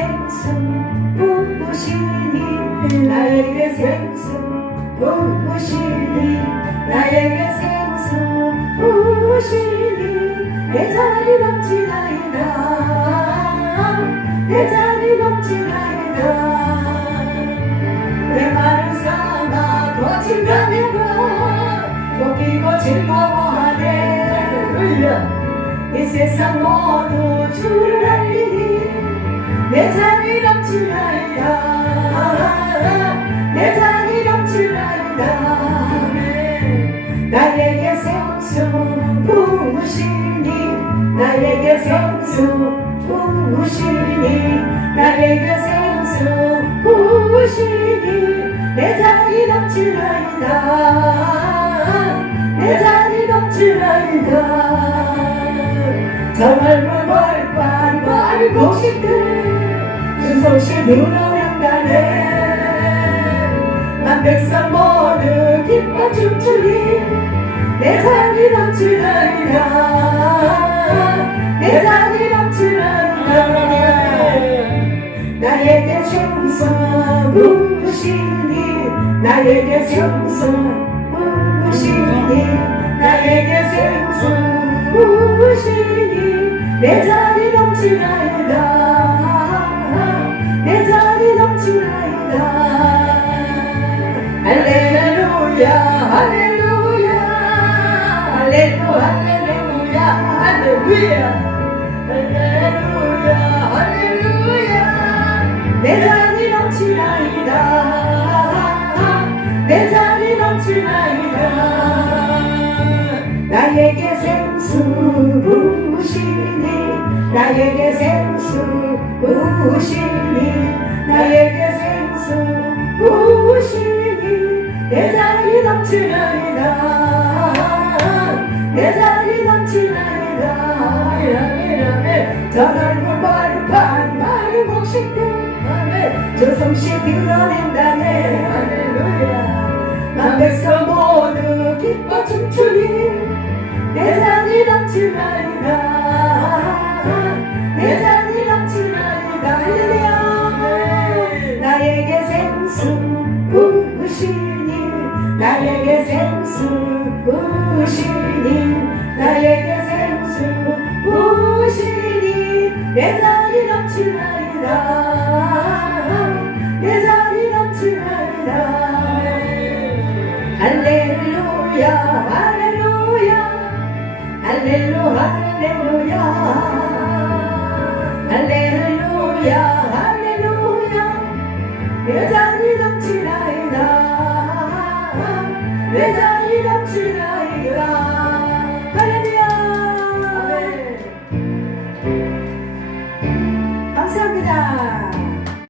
생선 보고 싶니 나에게 생선 보고 싶니 나에게 생선 보고 싶니 내 자리 넘치나이다. 내 자리 넘치나이다. 내 말을 삼아 거친 가면고 웃기고 즐거워하네. 이 세상 모두 주를 내 자리 넘치나이다 내 자리 넘치나이다 나에게 생수 부으시니 나에게 생수 부으시니 나에게 생수 부으시니 내 자리 넘치나이다 내 자리 넘치나이다 저 넓은 벌판 마을 곡 들어오면 가네 난 백성 모두 기뻐 춤추니 내 자리 넘치나이다. 내 자리 넘치나이다. 나에게 생수 부으시니 나에게 생수 부으시니 나에게 생수 부으시니 내 자리 넘치나이다 내 자리 넘치나이다. 나에게 생수 부으시니 나에게 생수 부으시니 나에게 넘치나이다. 내 자리 넘치나이다. 저 넓은 벌판 마을 곡식들 저 솜씨 드러낸다네 할렐루야. 난 백성 모두 기뻐 춤추니 내 자리 넘치나이다 부으시니? 나에게 생수 부으시니 내 자리 넘치나이다. 내 자리 넘치나이다. 할렐루야 할렐루야 할렐루 할렐루야. 할렐루야 할렐루야. 내 자리 넘치나이다. 내 자리 이렇지 나이가.